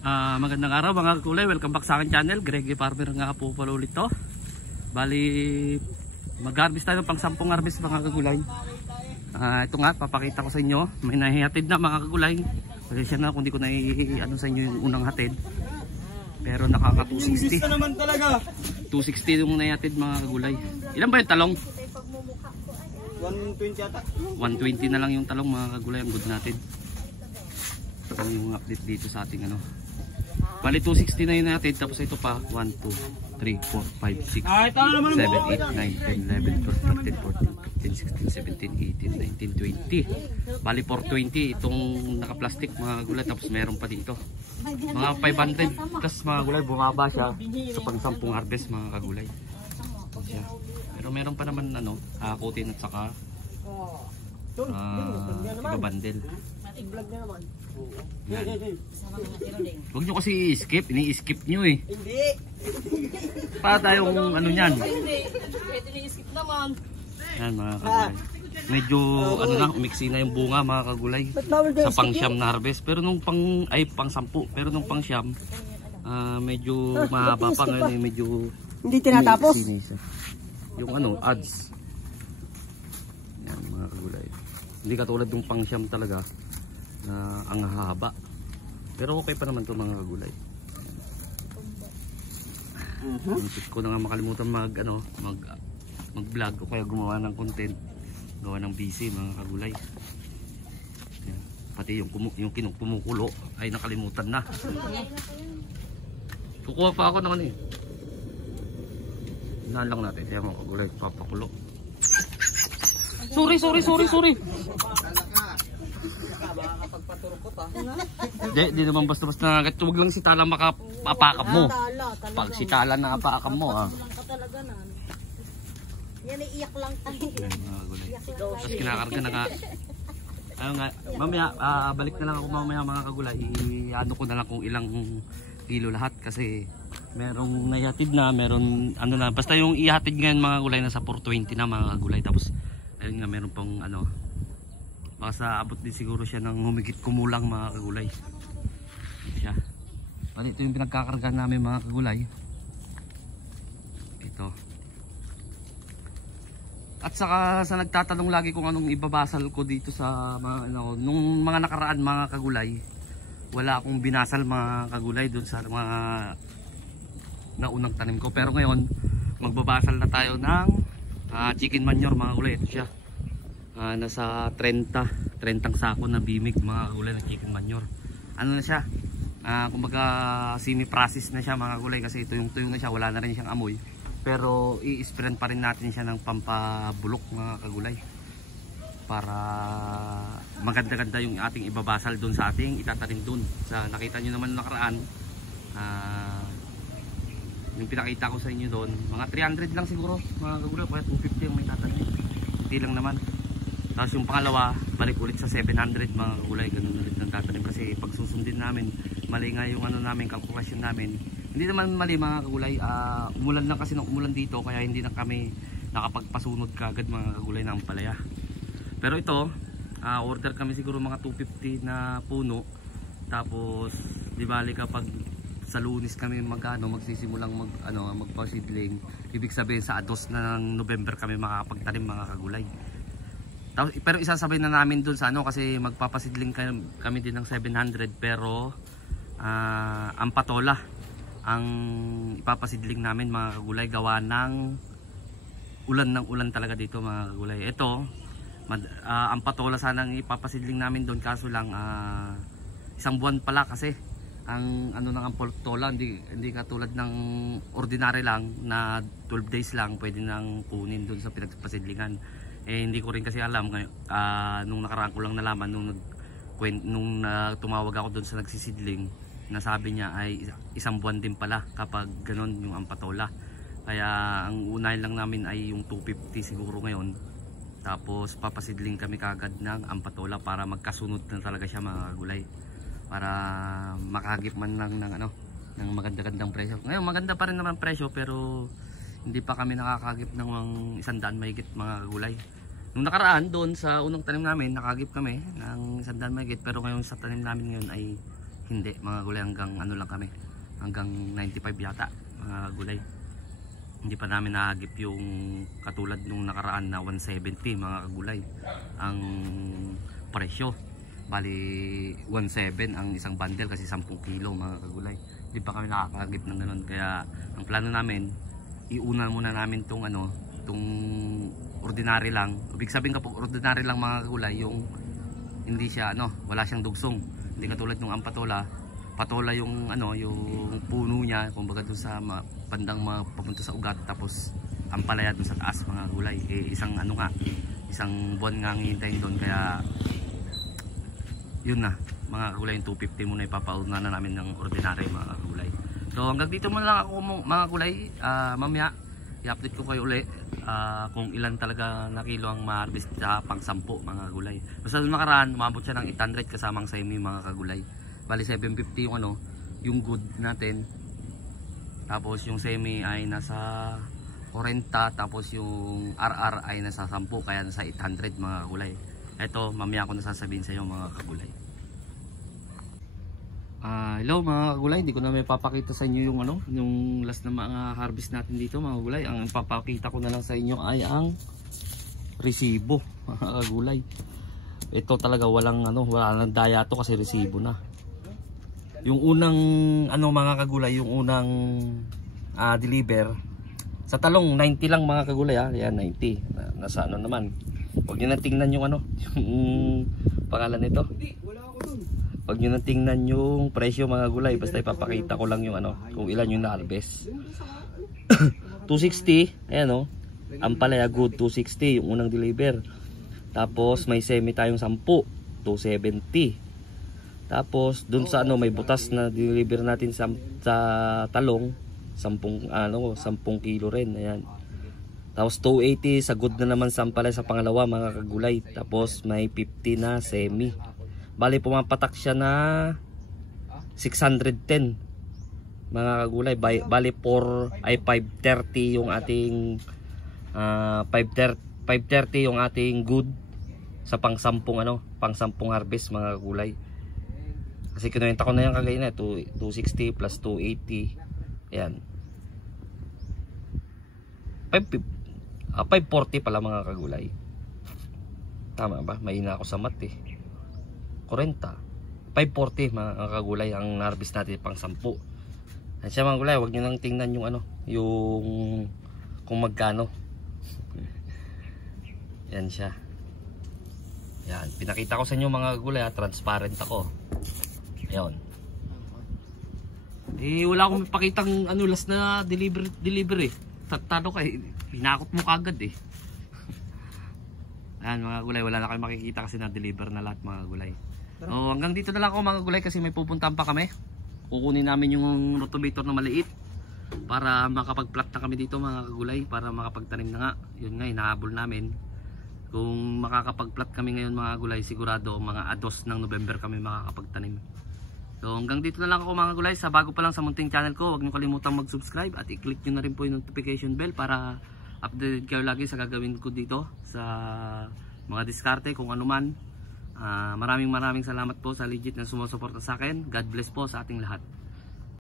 Magandang araw mga kakulay, welcome back sa akin channel. Greggy Farmer nga po pala ulit to. Bali, mag-harvest tayo ng pang 10 harvest mga kakulay. Ito nga, papakita ko sa inyo. May nahihatid na mga kakulay. Pasensya na kung di ko na ano sa inyo yung unang hatid. Pero nakaka 260 naman talaga. 260 yung nahihatid mga kakulay. Ilan ba yung talong? 120 ata. 120 na lang yung talong mga kakulay. Ang good natin. Ito yung update dito sa ating ano. Bali 260 na yun natin, tapos ito pa 1, 2, 3, 4, 5, 6, 7, 8, 9, 10, 11, 12, 13, 14, 15, 16, 17, 18, 19, 20. Bali 420 itong naka-plastic mga gulay, tapos meron pa dito mga 500 plus mga gulay, bumaba siya sa pang 10 harvest mga kagulay. Pero meron pa naman ano, kutin at saka iba-bundle. I-vlog na naman. Huwag nyo kasi i-skip, ini-skip nyo eh. Hindi. Pa tayong ano nyan. Hindi. Pwede ni-skip naman. Yan mga kagulay. Medyo ano na, umiksi na yung bunga mga kagulay. Sa pang siyam na harvest. Pero nung pang 10. Pero nung pang siyam, medyo mahaba pa ngayon eh. Medyo hindi tinatapos. Yung ano, ads. Yan mga kagulay. Hindi katulad ng pang siyam talaga na ang haba. Pero okay pa naman to mga kagulay. Muntik ko na nga makalimutan mag-vlog o kaya gumawa ng content, gawa ng busy mga kagulay. Yan. Pati yung pumukulo ay nakalimutan na. Kukuha pa ako naman eh. Hinaan lang natin. Kaya mga kagulay, papakulo. Sorry. Di naman basta-basta nakagat. Huwag lang si Tala makapapakap mo. Pag si Tala nakapakap mo yan ay iyak lang tayo. Tapos kinakarga na ka. Ayun nga, mamaya balik na lang ako mamaya mga kagulay. Ano ko na lang kung ilang kilo lahat kasi merong nahihatid na, meron ano na. Basta yung ihatid ngayon mga kagulay nasa 420 na mga kagulay. Tapos ayun nga meron pang ano, baka sa abot din siguro siya ng humigit kumulang mga kagulay. Siya. Ito yung pinagkakarga namin mga kagulay. Ito. At saka sa nagtatanong lagi kung anong ibabasal ko dito sa mga ano, nung mga nakaraan mga kagulay, wala akong binasal mga kagulay doon sa mga naunang tanim ko. Pero ngayon, magbabasal na tayo ng chicken manure mga kagulay. Ito siya. Nasa 30 sako na bimig mga kagulay na chicken manure. Ano na siya? Kumbaga semi-process na siya mga kagulay kasi ito yung tuyo na siya, wala na rin siyang amoy. Pero i-sprayan pa rin natin siya ng pampabulok mga kagulay para maganda-ganda yung ating ibabasal doon sa ating itatanim doon. Sa nakita nyo naman nakaraan, yung pinakita ko sa inyo doon, mga 300 lang siguro mga kagulay, kaya 250 yung may tatanim. Hindi lang naman. Tapos yung pangalawa, balik ulit sa 700 mga kagulay, ganun ulit ng tatanim kasi pag susundin namin, mali nga yung ano namin, kalkulasyon namin. Hindi naman mali mga kagulay, umulan lang kasi nung umulan dito kaya hindi na kami nakapagpasunod kagad mga kagulay ng ampalaya. Pero ito, order kami siguro mga 250 na puno. Tapos di bali kapag sa Lunes kami magsisimulang magpasidling, ibig sabihin sa ados na ng November kami makakapagtanim mga kagulay. Tapos, pero isasabay na namin dun sa ano kasi magpapasidling kami din ng 700 pero ang patola ang ipapasidling namin mga kagulay gawa ng ulan talaga dito mga kagulay. Ito ang patola sanang ipapasidling namin doon kaso lang isang buwan pala kasi ang ano ng patola hindi katulad ng ordinary lang na 12 days lang pwede nang kunin doon sa pinagpasidlingan. Hindi ko rin kasi alam nung nakaraan ko lang nalaman nung tumawag ako doon sa nagsisidling. Nasabi niya ay isang buwan din pala kapag ganon yung ampatola. Kaya ang unahin lang namin ay yung 250 siguro ngayon. Tapos papasidling kami kagad ng ampatola para magkasunod na talaga siya mga kagulay. Para makahagip man lang ng maganda-gandang presyo. Ngayon maganda pa rin naman presyo pero hindi pa kami nakakagip ng 100 mahigit mga kagulay. Nung nakaraan doon sa unang tanim namin nakagip kami ng 100 mahigit pero ngayon sa tanim namin ngayon ay Hindi mga gulay, hanggang ano lang kami, hanggang 95 yata mga gulay. Hindi pa namin nahagip yung katulad nung nakaraan na 170 mga kagulay ang presyo. Bali 17 ang isang bundle kasi 10 kilo mga kagulay. Hindi pa kami nakakahagip ng ganun, kaya ang plano namin, iuna muna namin tong ano, tong ordinary lang. Ibig sabihin kapag ordinary lang mga kagulay, yung hindi siya ano, wala siyang dugsong. Hindi katulad nung ampatola, patola yung ano, yung puno niya, kumbaga doon sa bandang papunta sa ugat, tapos ang palaya doon sa taas mga gulay. Isang ano nga, isang buwan nga hintayin doon, kaya yun na mga gulay, yung 250 muna ipapauna na namin ng ordinary mga gulay. So hanggang dito muna lang ako mga gulay. Mamaya i-update ko kayo uli kung ilan talaga na kilo ang ma-harvest sa pang 10 mga gulay. Basta doon nakaraan umabot siya ng 800 kasamang semi mga kagulay. Bali 750 yung ano, yung good natin. Tapos yung semi ay nasa 40, tapos yung RR ay nasa 10, kaya nasa 800 mga kagulay. Ito, mamaya ko nasasabihin sa inyo mga kagulay. Hello mga kagulay, hindi ko na may papakita sa inyo yung ano, yung last na mga harvest natin dito mga kagulay. Ang papakita ko na lang sa inyo ay ang resibo mga kagulay. Ito talaga walang ano, wala nang daya to kasi resibo na. Yung unang ano mga kagulay, yung unang deliver sa talong 90 lang mga kagulay ha. Yan 90. Nasa ano naman. Huwag niyo na tingnan yung ano, yung pangalan nito. Huwag niyo na tingnan yung presyo mga gulay, basta ipapakita ko lang yung ano, kung ilan yung na-harvest. 260, ayan oh. Ang palaya good 260 yung unang deliver. Tapos may semi tayong 10, 270. Tapos dun sa ano, may butas na deliver natin sa talong 10 kilo rin, ayan. Tapos 280 sa good na naman sampalay sa pangalawa mga kagulay. Tapos may 50 na semi. Bali pumapatak siya na 610 mga kagulay. Bali 530 yung ating 530 yung ating good sa pang 10 ano, pang 10 harvest mga kagulay. Kasi kinuwenta ko na yan kagaya na 260 plus 280. Ayan. 540 pala mga kagulay. Tama ba? Mahina ako sa math eh. 40. 540 mga kagulay ang harvest natin pang 10. Yan siya mga kagulay. Huwag nyo nang tingnan yung ano, yung kung magkano. Yan siya. Yan. Pinakita ko sa inyo mga kagulay ha. Transparent ako. Ayan. Wala akong pakitang ano last na delivery. Tano kay hinakot mo kagad eh. Ayan mga gulay, wala na kayo makikita kasi na-deliver na lahat mga gulay. So hanggang dito na lang ako mga gulay kasi may pupuntahan pa kami. Kukunin namin yung rotovator na maliit para makapag-plat na kami dito mga gulay, para makapagtanim na nga. Yun nga, hinahabol namin. Kung makakapag-plat kami ngayon mga gulay, sigurado mga ados ng November kami makakapagtanim. So hanggang dito na lang ako mga gulay. Sa bago pa lang sa munting channel ko, huwag niyo kalimutang mag-subscribe at i-click niyo na rin po yung notification bell para updated kayo lagi sa gagawin ko dito sa mga diskarte kung ano man. Maraming salamat po sa legit na sumusuporta sa akin. God bless po sa ating lahat.